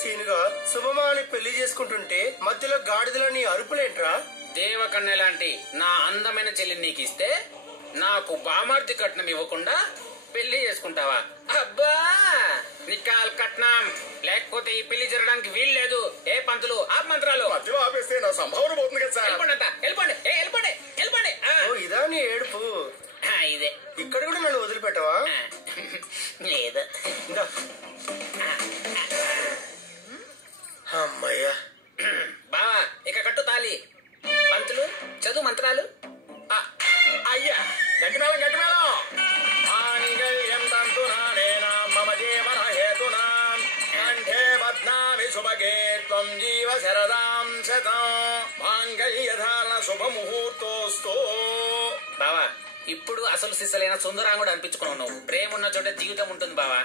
సీనుగా శుభమాని పెళ్లి చేసుకుంటుంటే మధ్యలో గాడిదలో నీ అరుపులేంట్రా? దేవకన్య లాంటి నా అందమైన చెల్లి నీకు ఇస్తే నాకు బామార్తి కట్నం ఇవ్వకుండా పెళ్లి చేసుకుంటావా? అబ్బా నికాల్ కట్నం లేకపోతే ఈ పెళ్లి జరగడానికి వీల్లేదు. ఏ పంతులు ఆ మంత్రాలు మధ్యలో ఆపేస్తే నా సంభావన పోతుంది కదా సార్. వెళ్ళిపోండి వెళ్ళిపోండి వెళ్ళిపోండి. ఇదా నీ ఏడుపు? ఇదే. ఇక్కడ కూడా నన్ను వదిలిపెట్టవా? లేదు. అమ్మయ్యా. బావా ఇక కట్టు తాలి. పంతులు చదువు మంత్రాలు. అయ్యా గట్టి మేళం గట్టి మేళం. మాంగళ్యం తంతునానేన మమ జీవన హేతునా కంఠే బధ్నామి శుభగే త్వం జీవ శరదాం శతం మాంగళ్యధారణ శుభముహూర్తోస్తు. బావా ఇప్పుడు అసలు సిసలైన సుందరాంగుడు అనిపించుకున్నావు నువ్వు. ప్రేమ ఉన్న చోట జీవితం ఉంటుంది బావా.